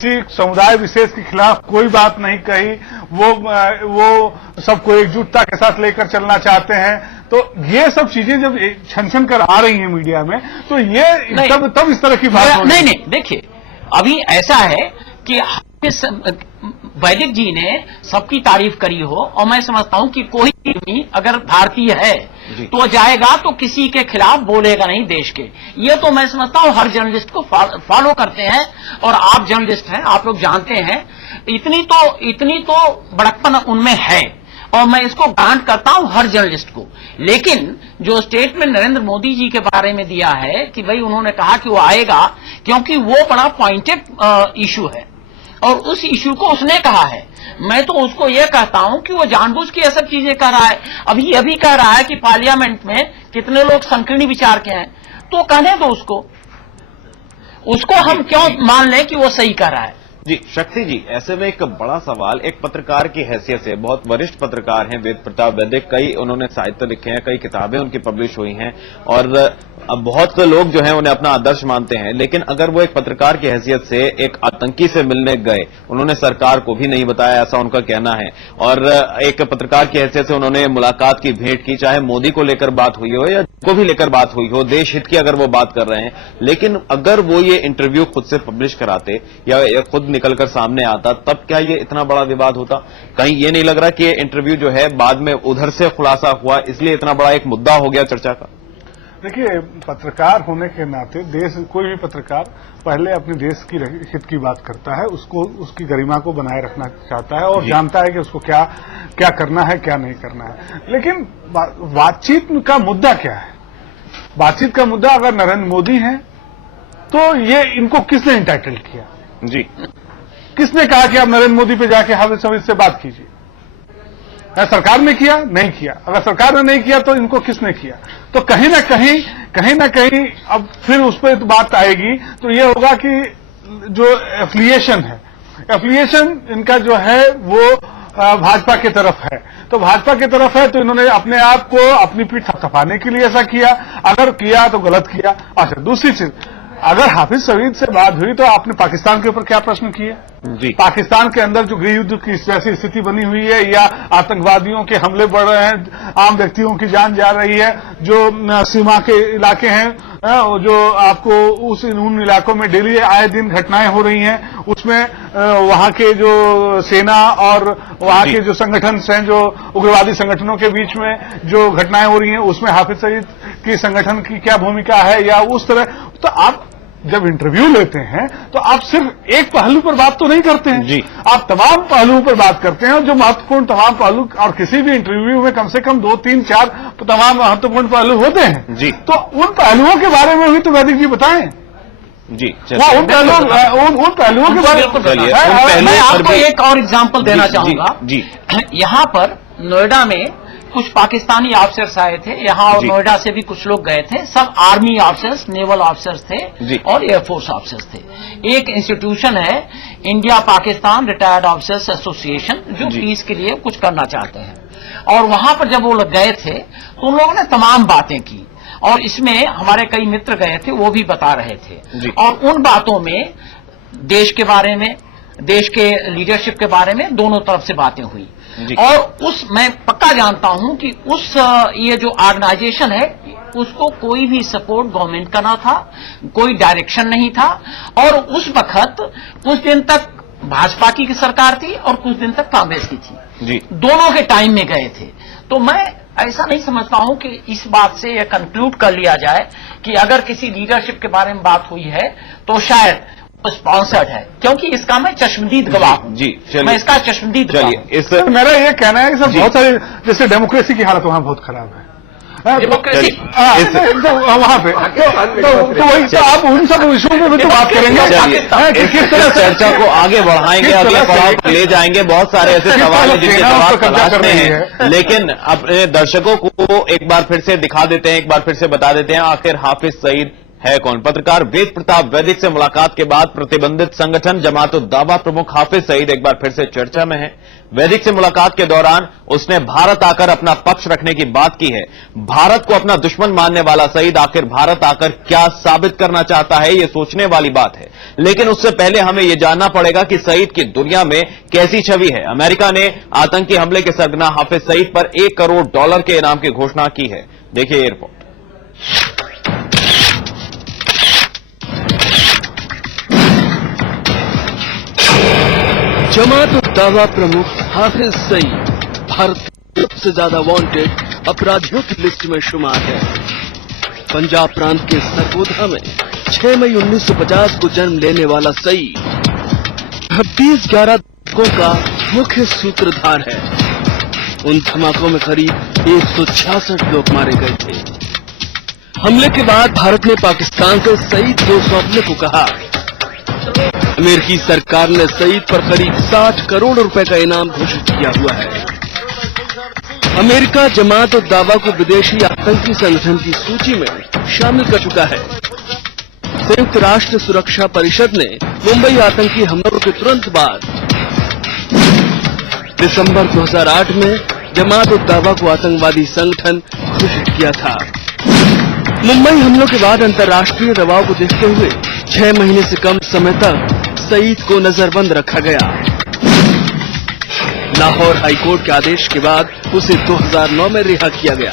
किसी समुदाय विशेष के खिलाफ कोई बात नहीं कही। वो सबको एकजुटता के साथ लेकर चलना चाहते हैं। तो ये सब चीजें जब छन कर आ रही हैं मीडिया में, तो ये तब इस तरह की बात हो नहीं, देखिए अभी ऐसा है कि वैदिक जी ने सबकी तारीफ करी हो, और मैं समझता हूं कि कोई भी अगर भारतीय है तो जाएगा तो किसी के खिलाफ बोलेगा नहीं देश के। ये तो मैं समझता हूं हर जर्नलिस्ट को फॉलो करते हैं, और आप जर्नलिस्ट हैं, आप लोग जानते हैं। इतनी तो बड़कपन उनमें है, और मैं इसको ग्रांट करता हूं हर जर्नलिस्ट को। लेकिन जो स्टेटमेंट नरेंद्र मोदी जी के बारे में दिया है कि भाई उन्होंने कहा कि वो आएगा क्योंकि वो बड़ा पॉइंटेड इशू है, और उस इशू को उसने कहा है। मैं तो उसको ये कहता हूं कि वो जानबूझ के ये सब चीजें कर रहा है। अभी ये भी कह रहा है कि पार्लियामेंट में कितने लोग संकीर्ण विचार के हैं, तो कहने दो उसको हम क्यों मान लें कि वो सही कर रहा है। जी शक्ति जी, ऐसे में एक बड़ा सवाल, एक पत्रकार की हैसियत से, बहुत वरिष्ठ पत्रकार हैं वेद प्रताप वैद्य, कई उन्होंने साहित्य लिखे हैं, कई किताबें उनकी पब्लिश हुई हैं, और अब बहुत लोग जो हैं उन्हें अपना आदर्श मानते हैं। लेकिन अगर वो एक पत्रकार की हैसियत से एक आतंकी से मिलने गए, उन्होंने सरकार को भी नहीं बताया, ऐसा उनका कहना है, और एक पत्रकार की हैसियत से उन्होंने मुलाकात की, भेंट की, चाहे मोदी को लेकर बात हुई हो या को भी लेकर बात हुई हो, देश हित की अगर वो बात कर रहे हैं, लेकिन अगर वो ये इंटरव्यू खुद से पब्लिश कराते या खुद निकलकर सामने आता, तब क्या ये इतना बड़ा विवाद होता? कहीं ये नहीं लग रहा कि ये इंटरव्यू जो है बाद में उधर से खुलासा हुआ, इसलिए इतना बड़ा एक मुद्दा हो गया चर्चा का? देखिए, पत्रकार होने के नाते कोई भी पत्रकार पहले अपने देश की हित की बात करता है, उसकी गरिमा को बनाए रखना चाहता है, और जानता है कि उसको क्या करना है, क्या नहीं करना है। लेकिन बातचीत का मुद्दा क्या है? बातचीत का मुद्दा अगर नरेंद्र मोदी है तो ये इनको किसने इंटाइटल किया? जी, किसने कहा कि आप नरेंद्र मोदी पे जाके हाफिज सईद से बात कीजिए? सरकार ने किया? नहीं किया। अगर सरकार ने नहीं किया तो इनको किसने किया? तो कहीं ना कहीं अब फिर उस पर बात आएगी, तो ये होगा कि जो एफिलिएशन है, एफिलिएशन इनका जो है वो भाजपा की तरफ है। तो भाजपा की तरफ है तो इन्होंने अपने आप को अपनी पीठ थपथपाने के लिए ऐसा किया। अगर किया तो गलत किया। अच्छा, दूसरी चीज, अगर हाफिज सईद से बात हुई तो आपने पाकिस्तान के ऊपर क्या प्रश्न किए? जी, पाकिस्तान के अंदर जो गृह युद्ध की जैसी स्थिति बनी हुई है, या आतंकवादियों के हमले बढ़ रहे हैं, आम व्यक्तियों की जान जा रही है, जो सीमा के इलाके हैं, जो आपको उन इलाकों में डेली आए दिन घटनाएं हो रही हैं, उसमें वहां के जो सेना और वहां के जो संगठन हैं, जो उग्रवादी संगठनों के बीच में जो घटनाएं हो रही हैं, उसमें हाफिज सईद की संगठन की क्या भूमिका है, या उस तरह। तो आप जब इंटरव्यू लेते हैं तो आप सिर्फ एक पहलू पर बात तो नहीं करते हैं जी, आप तमाम पहलुओं पर बात करते हैं, और जो महत्वपूर्ण तमाम पहलू, और किसी भी इंटरव्यू में कम से कम 2, 3, 4 तमाम महत्वपूर्ण पहलू होते हैं जी। तो उन पहलुओं के बारे में भी तो वैदिक जी बताएं जी। उन पहलुओं के बारे में मैं आपको एक और एग्जाम्पल देना चाहूंगा जी। यहाँ पर नोएडा में कुछ पाकिस्तानी ऑफिसर्स आए थे यहाँ, और नोएडा से भी कुछ लोग गए थे। सब आर्मी ऑफिसर्स, नेवल ऑफिसर्स थे और एयरफोर्स ऑफिसर्स थे। एक इंस्टीट्यूशन है India Pakistan retired officers association, जो पीस के लिए कुछ करना चाहते हैं। और वहां पर जब वो लोग गए थे तो उन लोगों ने तमाम बातें की, और इसमें हमारे कई मित्र गए थे, वो भी बता रहे थे। और उन बातों में देश के बारे में, देश के लीडरशिप के बारे में दोनों तरफ से बातें हुई। और मैं पक्का जानता हूं कि ये जो ऑर्गेनाइजेशन है, उसको कोई भी सपोर्ट गवर्नमेंट का ना था, कोई डायरेक्शन नहीं था। और उस वक्त कुछ दिन तक भाजपा की सरकार थी और कुछ दिन तक कांग्रेस की थी जी। दोनों के टाइम में गए थे। तो मैं ऐसा नहीं समझता हूं कि इस बात से यह कंक्लूड कर लिया जाए कि अगर किसी लीडरशिप के बारे में बात हुई है तो शायद स्पॉन्सर्ड है, क्योंकि इसका मैं चश्मदीद गवाह हूं जी। मैं इसका चश्मदीद गवाह हूं। मेरा ये कहना है कि सब बहुत सारे, जैसे डेमोक्रेसी की हालत वहां बहुत खराब है, डेमोक्रेसी वहां पे, तो वही तो आप उन सब विषयों में भी तो बात करेंगे, किस तरह चर्चा को आगे बढ़ाएंगे, अगले पड़ाव पर ले जाएंगे। बहुत सारे ऐसे सवाल हैं जिनके जवाब तलाशते हैं, लेकिन अपने दर्शकों को एक बार फिर से दिखा देते हैं, एक बार फिर से बता देते हैं, आखिर हाफिज सईद है कौन? पत्रकार वेद प्रताप वैदिक से मुलाकात के बाद प्रतिबंधित संगठन जमात-उद-दावा प्रमुख हाफिज सईद एक बार फिर से चर्चा में है। वैदिक से मुलाकात के दौरान उसने भारत आकर अपना पक्ष रखने की बात की है। भारत को अपना दुश्मन मानने वाला सईद आखिर भारत आकर क्या साबित करना चाहता है, ये सोचने वाली बात है। लेकिन उससे पहले हमें यह जानना पड़ेगा कि सईद की दुनिया में कैसी छवि है। अमेरिका ने आतंकी हमले के सरगना हाफिज सईद पर $1 करोड़ के इनाम की घोषणा की है। देखिए ये रिपोर्ट। जमात-उद-दावा प्रमुख हाफिज सईद भारत के सबसे ज्यादा वांटेड अपराधियों की लिस्ट में शुमार है। पंजाब प्रांत के सरगोधा में 6 मई 1950 को जन्म लेने वाला सईद 26-11 धमाकों का मुख्य सूत्रधार है। उन धमाकों में करीब 166 लोग मारे गए थे। हमले के बाद भारत ने पाकिस्तान से सईद को सौंपने को कहा। अमेरिकी सरकार ने सईद पर करीब 60 करोड़ रुपए का इनाम घोषित किया हुआ है। अमेरिका जमात-उद-दावा को विदेशी आतंकी संगठन की सूची में शामिल कर चुका है। संयुक्त राष्ट्र सुरक्षा परिषद ने मुंबई आतंकी हमलों के तुरंत बाद दिसंबर 2008 में जमात-उद-दावा को आतंकवादी संगठन घोषित किया था। मुंबई हमलों के बाद अंतर्राष्ट्रीय दबाव को देखते हुए 6 महीने से कम समय तक सईद को नजरबंद रखा गया। लाहौर हाईकोर्ट के आदेश के बाद उसे 2009 में रिहा किया गया।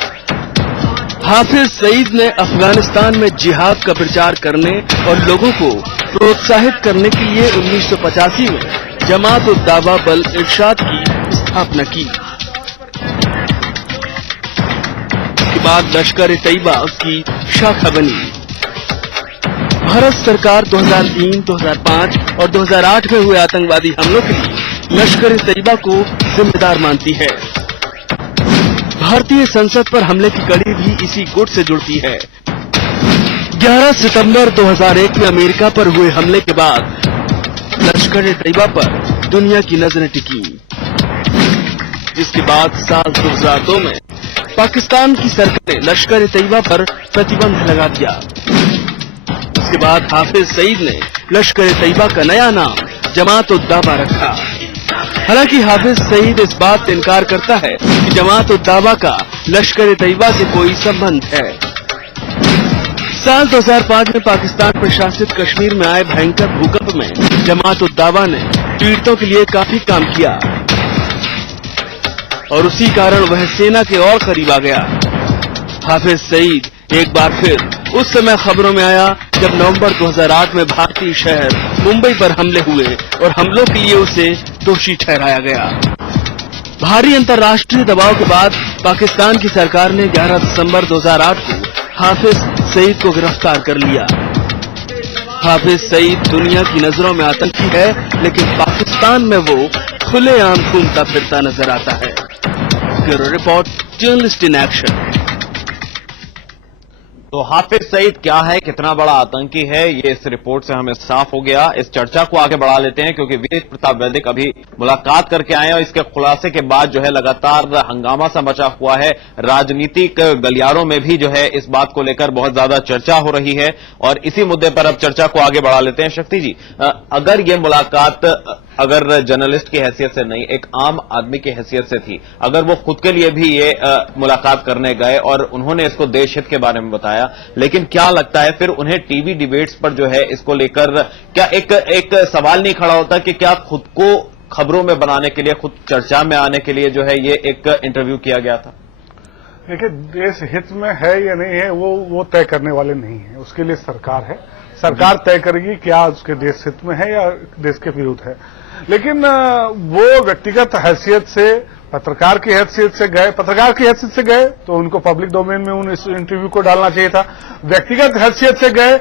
हाफिज सईद ने अफगानिस्तान में जिहाद का प्रचार करने और लोगों को प्रोत्साहित करने के लिए 1985 में जमात-उद-दावा बल इरशाद की स्थापना की। इसके बाद लश्कर-ए-तैयबा उसकी शाखा बनी। भारत सरकार 2003, 2005 और 2008 में हुए आतंकवादी हमलों के लिए लश्कर-ए-तैयबा को जिम्मेदार मानती है। भारतीय संसद पर हमले की कड़ी भी इसी गुट से जुड़ती है। 11 सितंबर 2001 में अमेरिका पर हुए हमले के बाद लश्कर-ए-तैयबा पर दुनिया की नजरें टिकी, जिसके बाद साल 2002 में पाकिस्तान की सरकार ने लश्कर-ए-तैयबा पर प्रतिबंध लगा दिया। इसके बाद हाफिज सईद ने लश्कर-ए-तैयबा का नया नाम जमात-उद-दावा रखा। हालांकि हाफिज सईद इस बात से इनकार करता है कि जमात-उद-दावा का लश्कर-ए-तैयबा से कोई संबंध है। साल 2005 में पाकिस्तान प्रशासित कश्मीर में आए भयंकर भूकंप में जमात-उद-दावा ने पीड़ितों के लिए काफी काम किया और उसी कारण वह सेना के और करीब आ गया। हाफिज सईद एक बार फिर उस समय खबरों में आया जब नवंबर 2008 में भारतीय शहर मुंबई पर हमले हुए और हमलों के लिए उसे दोषी ठहराया गया। भारी अंतर्राष्ट्रीय दबाव के बाद पाकिस्तान की सरकार ने 11 दिसंबर 2008 को हाफिज सईद को गिरफ्तार कर लिया। हाफिज सईद दुनिया की नजरों में आतंकी है, लेकिन पाकिस्तान में वो खुलेआम घूमता फिरता नजर आता है। Bureau report, journalist in action. तो हाफिज सईद क्या है, कितना बड़ा आतंकी है, ये इस रिपोर्ट से हमें साफ हो गया। इस चर्चा को आगे बढ़ा लेते हैं क्योंकि वेद प्रताप वैदिक अभी मुलाकात करके आए और इसके खुलासे के बाद जो है लगातार हंगामा सा मचा हुआ है। राजनीतिक गलियारों में भी जो है इस बात को लेकर बहुत ज्यादा चर्चा हो रही है और इसी मुद्दे पर अब चर्चा को आगे बढ़ा लेते हैं। शक्ति जी, अगर ये मुलाकात अगर जर्नलिस्ट की हैसियत से नहीं, एक आम आदमी की हैसियत से थी, अगर वो खुद के लिए भी ये मुलाकात करने गए और उन्होंने इसको देश हित के बारे में बताया, लेकिन क्या लगता है फिर उन्हें टीवी डिबेट्स पर जो है इसको लेकर क्या एक सवाल नहीं खड़ा होता कि क्या खुद को खबरों में बनाने के लिए, खुद चर्चा में आने के लिए जो है ये एक इंटरव्यू किया गया था? देखिए, देश हित में है या नहीं है वो तय करने वाले नहीं है, उसके लिए सरकार है। सरकार तय करेगी क्या उसके देश हित में है या देश के विरुद्ध है। लेकिन वो व्यक्तिगत हैसियत से, पत्रकार की हैसियत से गए, पत्रकार की हैसियत से गए तो उनको पब्लिक डोमेन में उन इस इंटरव्यू को डालना चाहिए था। व्यक्तिगत हैसियत से गए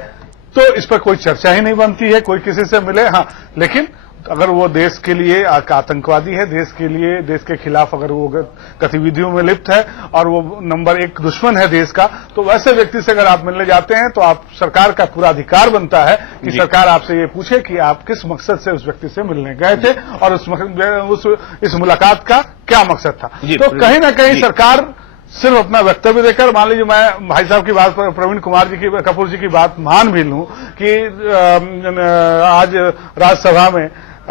तो इस पर कोई चर्चा ही नहीं बनती है, कोई किसी से मिले। हाँ, लेकिन अगर वो देश के लिए आतंकवादी है, देश के लिए, देश के खिलाफ अगर वो गतिविधियों में लिप्त है और वो नंबर 1 दुश्मन है देश का, तो वैसे व्यक्ति से अगर आप मिलने जाते हैं तो आप, सरकार का पूरा अधिकार बनता है कि सरकार आपसे ये पूछे कि आप किस मकसद से उस व्यक्ति से मिलने गए थे और इस मुलाकात का क्या मकसद था। तो कहीं ना कहीं सरकार सिर्फ अपना वक्तव्य देकर, मान लीजिए मैं भाई साहब की बात पर प्रवीण कुमार जी की, कपूर जी की बात मान भी लूं कि आज राज्यसभा में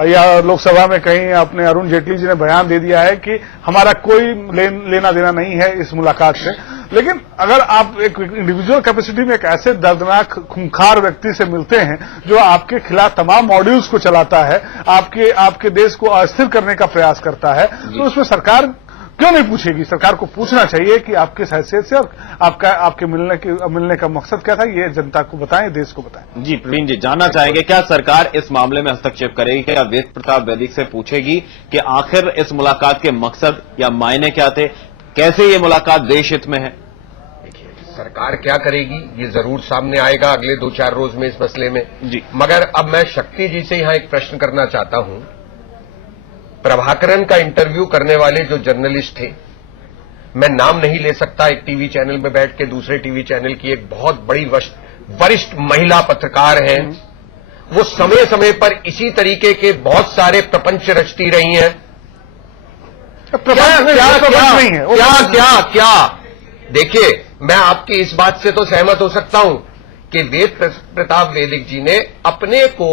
या लोकसभा में कहीं अपने अरुण जेटली जी ने बयान दे दिया है कि हमारा कोई लेना देना नहीं है इस मुलाकात से, लेकिन अगर आप एक इंडिविजुअल कैपेसिटी में एक ऐसे दर्दनाक खूंखार व्यक्ति से मिलते हैं जो आपके खिलाफ तमाम मॉड्यूल्स को चलाता है, आपके देश को अस्थिर करने का प्रयास करता है, तो उसमें सरकार क्यों नहीं पूछेगी? सरकार को पूछना चाहिए कि आपकी हैसियत से और आपके मिलने का मकसद क्या था, ये जनता को बताएं, देश को बताएं। जी प्रवीण जी, जानना चाहेंगे क्या सरकार इस मामले में हस्तक्षेप करेगी? क्या वेद प्रताप वैदिक से पूछेगी कि आखिर इस मुलाकात के मकसद या मायने क्या थे, कैसे ये मुलाकात देश हित में है? देखिए, सरकार क्या करेगी ये जरूर सामने आएगा अगले 2-4 रोज में इस मसले में जी। मगर अब मैं शक्ति जी से यहां एक प्रश्न करना चाहता हूं। प्रभाकरन का इंटरव्यू करने वाले जो जर्नलिस्ट थे, मैं नाम नहीं ले सकता, एक टीवी चैनल में बैठ के दूसरे टीवी चैनल की एक बहुत बड़ी वरिष्ठ महिला पत्रकार हैं, वो समय समय पर इसी तरीके के बहुत सारे प्रपंच रचती रही हैं। क्या देखिए, मैं आपकी इस बात से तो सहमत हो सकता हूं कि वेद प्रताप वैदिक जी ने अपने को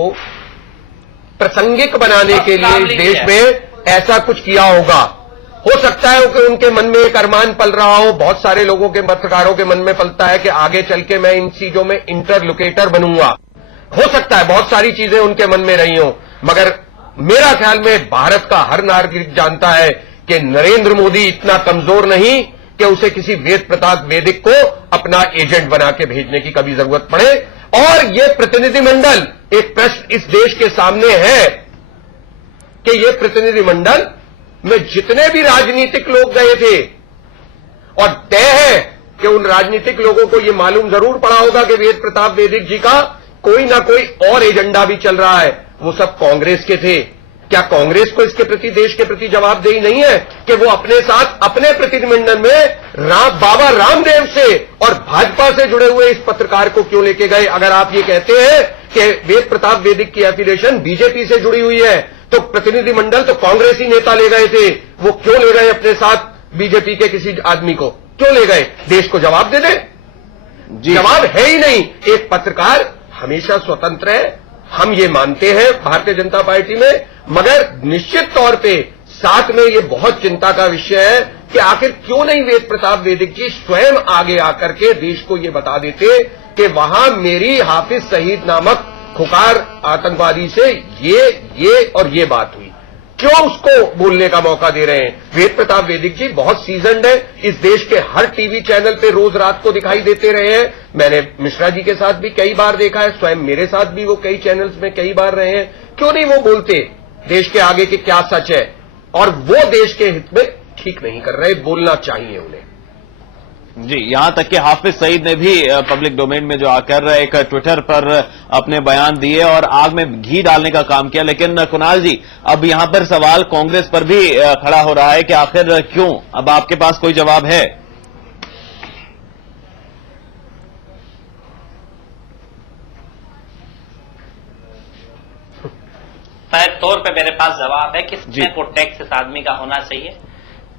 प्रासंगिक बनाने के लिए इस देश में ऐसा कुछ किया होगा। हो सकता है कि उनके मन में एक अरमान पल रहा हो, बहुत सारे लोगों के पत्रकारों के मन में पलता है कि आगे चल के मैं इन चीजों में इंटरलोकेटर बनूंगा। हो सकता है बहुत सारी चीजें उनके मन में रही हों, मगर मेरा ख्याल में भारत का हर नागरिक जानता है कि नरेंद्र मोदी इतना कमजोर नहीं कि उसे किसी वेद प्रताप वैदिक को अपना एजेंट बना के भेजने की कभी जरूरत पड़े। और ये प्रतिनिधिमंडल, एक प्रश्न इस देश के सामने है कि ये प्रतिनिधिमंडल में जितने भी राजनीतिक लोग गए थे, और तय है कि उन राजनीतिक लोगों को ये मालूम जरूर पड़ा होगा कि वेद प्रताप वैदिक जी का कोई ना कोई और एजेंडा भी चल रहा है, वो सब कांग्रेस के थे। क्या कांग्रेस को इसके प्रति, देश के प्रति जवाबदेही नहीं है कि वो अपने साथ अपने प्रतिनिधिमंडल में बाबा रामदेव से और भाजपा से जुड़े हुए इस पत्रकार को क्यों लेके गए? अगर आप ये कहते हैं कि वेद प्रताप वैदिक की एफिलिएशन बीजेपी से जुड़ी हुई है, तो प्रतिनिधिमंडल तो कांग्रेसी नेता ले गए थे, वो क्यों ले गए अपने साथ बीजेपी के किसी आदमी को? क्यों ले गए? देश को जवाब दे दे। जवाब है ही नहीं। एक पत्रकार हमेशा स्वतंत्र है, हम ये मानते हैं भारतीय जनता पार्टी में, मगर निश्चित तौर पे साथ में ये बहुत चिंता का विषय है कि आखिर क्यों नहीं वेद प्रताप वैदिक जी स्वयं आगे आकर के देश को ये बता देते कि वहां मेरी हाफिज सईद नामक खुकार आतंकवादी से ये और ये बात हुई। क्यों उसको बोलने का मौका दे रहे हैं? वेद प्रताप वैदिक जी बहुत सीजन्ड है, इस देश के हर टीवी चैनल पे रोज रात को दिखाई देते रहे हैं। मैंने मिश्रा जी के साथ भी कई बार देखा है, स्वयं मेरे साथ भी वो कई चैनल्स में कई बार रहे हैं। क्यों नहीं वो बोलते देश के आगे के क्या सच है? और वो देश के हित में ठीक नहीं कर रहे, बोलना चाहिए उन्हें। जी, यहां तक कि हाफिज सईद ने भी पब्लिक डोमेन में जो आकर एक ट्विटर पर अपने बयान दिए और आग में घी डालने का काम किया। लेकिन कुणाल जी, अब यहां पर सवाल कांग्रेस पर भी खड़ा हो रहा है कि आखिर क्यों? अब आपके पास कोई जवाब है? शायद तौर पे मेरे पास जवाब है कि को टैक्स इस आदमी का होना चाहिए।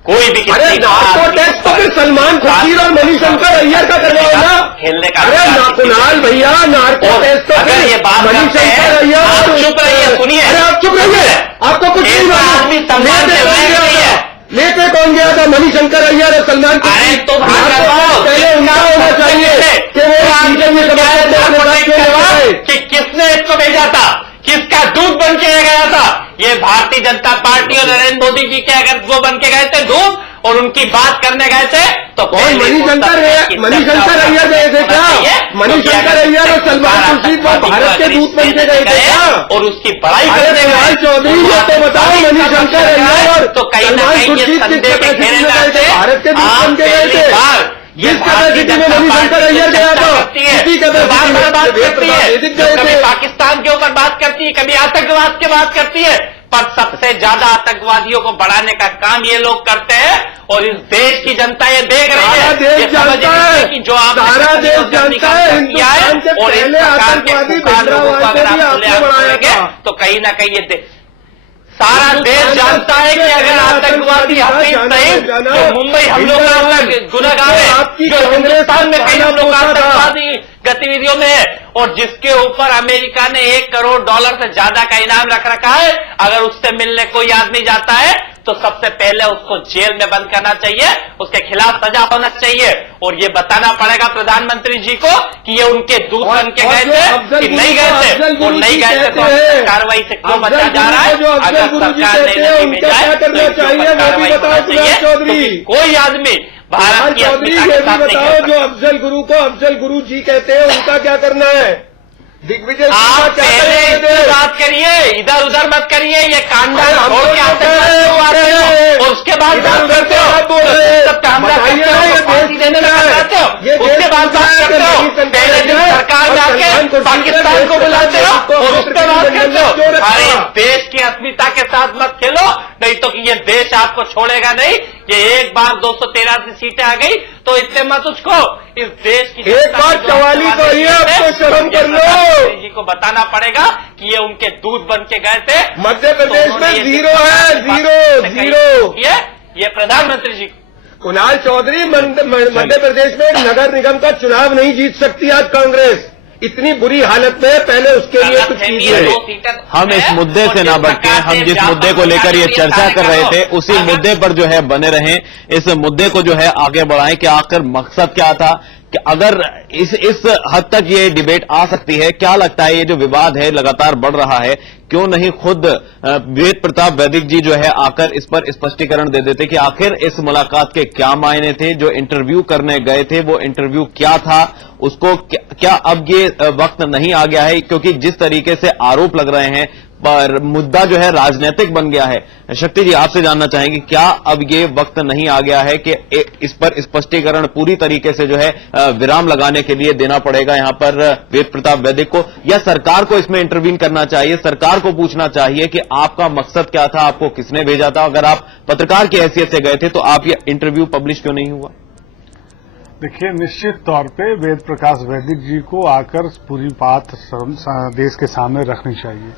कोई भी अरे नार्को टैक्स तो फिर सलमान खुर्शीद और मणिशंकर अय्यर का करवाओ ना। खेलने का अरे कुणाल भैया, नार्को टैक्स तो अगर ये बात मणिशंकर अय्यर, आप चुप रहिए, सुनिए। अरे आप चुप रहिए, आपको कुछ नहीं मालूम। लेके कौन गया था? मणिशंकर अय्यर और सलमान अरे तो पहले उनका होना चाहिए कि किसने इसको भेजा था, किसका दूध बन के गया था? ये भारतीय जनता पार्टी और नरेंद्र मोदी जी के अगर वो बन के गए थे दूध और उनकी बात करने गए थे तो मणिशंकर अय्यर गए थे क्या? मणिशंकर अय्यर और सलमान खुर्शीद भारत के दूध बन के गए थे क्या? और उसकी बड़ाई करने गए चौधरी, ये तो बताओ मणिशंकर अय्यर और तो कहीं ना कहीं ये संदेह में घेरे जाते भारत के दूध बन के गए थे। जिस कैपेसिटी में मणिशंकर अय्यर गया था, इसी कैपेसिटी में बात करती है, कभी पाकिस्तान के ऊपर बात करती है, कभी आतंकवाद की बात करती है, पर सबसे ज्यादा आतंकवादियों को बढ़ाने का काम ये लोग करते हैं। और इस देश की जनता ये देख रही है, देश जानता है कि जो आप सारा देश जानता है हिंदुस्तान के पहले आतंकवादी भिंडरावाल को भी आपने बढ़ाया था। तो कहीं ना कहीं ये सारा देश जानता है कि अगर आतंकवादी हफीज सईद जो मुंबई हमलों का गुनहगार है, जो हिंदुस्तान में कई हम लोग आतंकवादी गतिविधियों में है, और जिसके ऊपर अमेरिका ने $1 करोड़ से ज्यादा का इनाम रख रखा है, अगर उससे मिलने कोई आदमी जाता है तो सबसे पहले उसको जेल में बंद करना चाहिए, उसके खिलाफ सजा होना चाहिए, और ये बताना पड़ेगा प्रधानमंत्री जी को कि ये उनके दूत बन के गए थे कि नहीं गए थे, और नहीं गए थे तो कार्रवाई से क्यों बचा जा रहा है। अगर सरकार ने नहीं भेजा तो कार्रवाई होना चाहिए। कोई आदमी भारत की अस्मिता के साथ नहीं बताओ, जो अफजल गुरु को अफजल गुरु जी कहते हैं, उनका क्या करना है? दिग्विजय आप पहले इसकी बात करिए, इधर उधर मत करिए, ये कांडा छोड़ के आते हैं और उसके बाद बात करते हो, हमला करते हो, फांसी देने में करते हो, उसके बाद बात करते हो, पहले दिन सरकार जाके पाकिस्तान को बुलाते हो और उसके बाद करते हो। अरे देश की अस्मिता के साथ मत खेलो, नहीं तो कि ये देश आपको छोड़ेगा नहीं। ये एक बार 213 सीटें आ गई तो इतने मत उसको, इस देश की एक बार 44 तो ही अब तो शर्म कर लो। जी को बताना पड़ेगा कि ये उनके दूध बन के गए थे। मध्य प्रदेश में 0 है, 0। ये प्रधानमंत्री जी कुणाल चौधरी मध्य प्रदेश में नगर निगम का चुनाव नहीं जीत सकती आज कांग्रेस। इतनी बुरी हालत में, पहले उसके लिए कुछ कीजिए। हम इस मुद्दे से ना भटके, हम जिस मुद्दे को लेकर ये चर्चा कर रहे थे उसी मुद्दे पर जो है बने रहें, इस मुद्दे को जो है आगे बढ़ाएं कि आखिर मकसद क्या था, कि अगर इस हद तक ये डिबेट आ सकती है। क्या लगता है ये जो विवाद है लगातार बढ़ रहा है, क्यों नहीं खुद वेद प्रताप वैदिक जी जो है आकर इस पर स्पष्टीकरण दे देते कि आखिर इस मुलाकात के क्या मायने थे, जो इंटरव्यू करने गए थे वो इंटरव्यू क्या था, उसको क्या अब ये वक्त नहीं आ गया है, क्योंकि जिस तरीके से आरोप लग रहे हैं पर मुद्दा जो है राजनीतिक बन गया है। शक्ति जी आपसे जानना चाहेंगे, क्या अब ये वक्त नहीं आ गया है कि इस पर स्पष्टीकरण पूरी तरीके से जो है विराम लगाने के लिए देना पड़ेगा यहाँ पर वेद प्रताप वैदिक को, या सरकार को इसमें इंटरवीन करना चाहिए, सरकार को पूछना चाहिए कि आपका मकसद क्या था, आपको किसने भेजा था, अगर आप पत्रकार की हैसियत से गए थे तो आप ये इंटरव्यू पब्लिश क्यों नहीं हुआ? देखिए, निश्चित तौर पे वेद प्रकाश वैदिक जी को आकर पूरी बात देश के सामने रखनी चाहिए।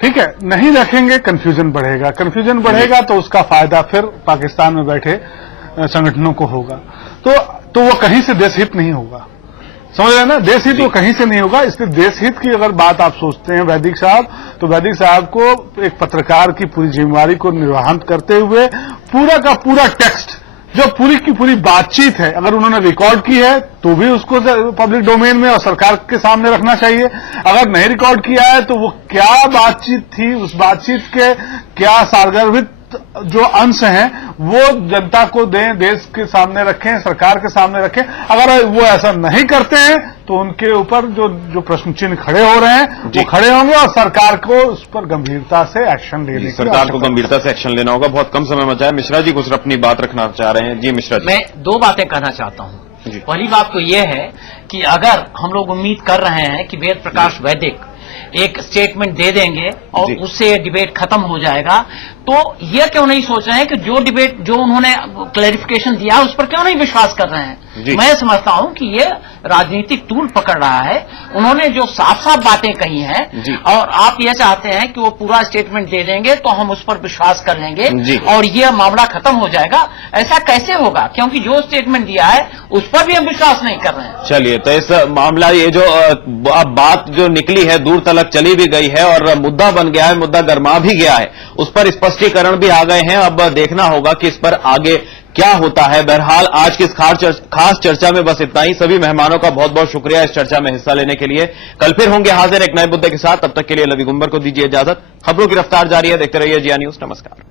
ठीक है, नहीं रखेंगे कंफ्यूजन बढ़ेगा तो उसका फायदा फिर पाकिस्तान में बैठे संगठनों को होगा, तो वो कहीं से देश हित नहीं होगा। समझ रहे हैं ना, देश हित वो कहीं से नहीं होगा। इसलिए देश हित की अगर बात आप सोचते हैं वैदिक साहब, तो वैदिक साहब को एक पत्रकार की पूरी जिम्मेवारी को निर्वहन करते हुए पूरा का पूरा टेक्स्ट, जो पूरी की पूरी बातचीत है, अगर उन्होंने रिकॉर्ड की है तो भी उसको पब्लिक डोमेन में और सरकार के सामने रखना चाहिए। अगर नहीं रिकॉर्ड किया है तो वो क्या बातचीत थी, उस बातचीत के क्या सारगर्भित जो अंश हैं वो जनता को दें, देश के सामने रखें, सरकार के सामने रखें। अगर वो ऐसा नहीं करते हैं तो उनके ऊपर जो प्रश्न चिन्ह खड़े हो रहे हैं वो खड़े होंगे और सरकार को उस पर गंभीरता से एक्शन लेने की सरकार को गंभीरता से एक्शन लेना होगा। बहुत कम समय बचा है, मिश्रा जी कुछ अपनी बात रखना चाह रहे हैं। जी मिश्रा जी। मैं 2 बातें कहना चाहता हूं। पहली बात तो यह है कि अगर हम लोग उम्मीद कर रहे हैं कि वेद प्रकाश वैदिक एक स्टेटमेंट दे देंगे और उससे डिबेट खत्म हो जाएगा, तो यह क्यों नहीं सोच रहे हैं कि जो उन्होंने क्लैरिफिकेशन दिया उस पर क्यों नहीं विश्वास कर रहे हैं। मैं समझता हूं कि ये राजनीतिक टूल पकड़ रहा है। उन्होंने जो साफ साफ बातें कही हैं और आप ये चाहते हैं कि वो पूरा स्टेटमेंट दे देंगे तो हम उस पर विश्वास कर लेंगे और ये मामला खत्म हो जाएगा। ऐसा कैसे होगा, क्योंकि जो स्टेटमेंट दिया है उस पर भी हम विश्वास नहीं कर रहे हैं। चलिए, तो इस मामला ये जो बात जो निकली है दूर तलक चली भी गई है और मुद्दा बन गया है, मुद्दा गर्मा भी गया है, उस पर स्पष्टीकरण भी आ गए हैं। अब देखना होगा कि इस पर आगे क्या होता है। बहरहाल आज की इस खास चर्चा में बस इतना ही। सभी मेहमानों का बहुत बहुत शुक्रिया इस चर्चा में हिस्सा लेने के लिए। कल फिर होंगे हाजिर एक नए मुद्दे के साथ। तब तक के लिए लवी गुंबर को दीजिए इजाजत। खबरों की रफ्तार जारी है, देखते रहिए जिया न्यूज। नमस्कार।